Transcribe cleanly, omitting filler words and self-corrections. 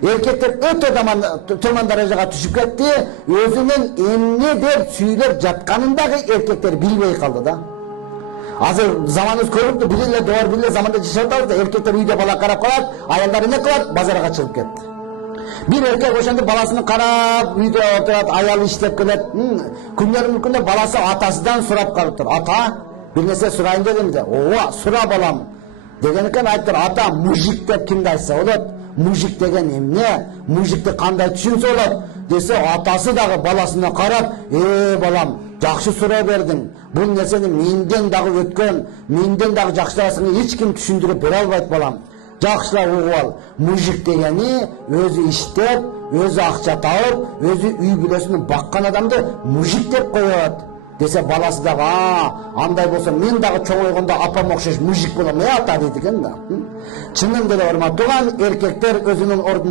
Erkekler öte tömөн darajага түшүп кетти. Өзүнүн эмне деп сүйлөп жатканындагы эркектер билбей калды да. Азыр заманыбыз көрүнүптү, бир эле доор, бир эле заманда жашап атабыз да. Эркектер үйдө бала карап калат, аялдар эмне кылат? Базарга чыгып кетти. Bir erkek ошондо баласын карап, үйдө отурат, аялы иштеп келет. Күндөрдүн күндө баласы атасынан сурап калыптыр. Ата, бир нерсе сурайын дедим де. Ооба, сура балам. Деген экен, айттыр, ата, мужик деп кимди айтса болот? Мужик деген эмне? Мужикти кандай түшүнсө болот? Десе, атасы дагы баласына карап, балам, жакшы суроо бердиң. Бул нерсени менден дагы өткөн, менден дагы жакшырасын эч ким түшүндүрүп бере албайт балам. Жакшылап угуп ал. Мужик дегени өзү иштеп, өзү акча тауып, өзү үй бүлөсүн баккан адамды мужик деп коет. Десе баласы дагы, андай болсо мен дагы чоңойгондо апам окшош мужик болом, ата дейт экен да. Чынында эле урматтуу эркектер өзүнүн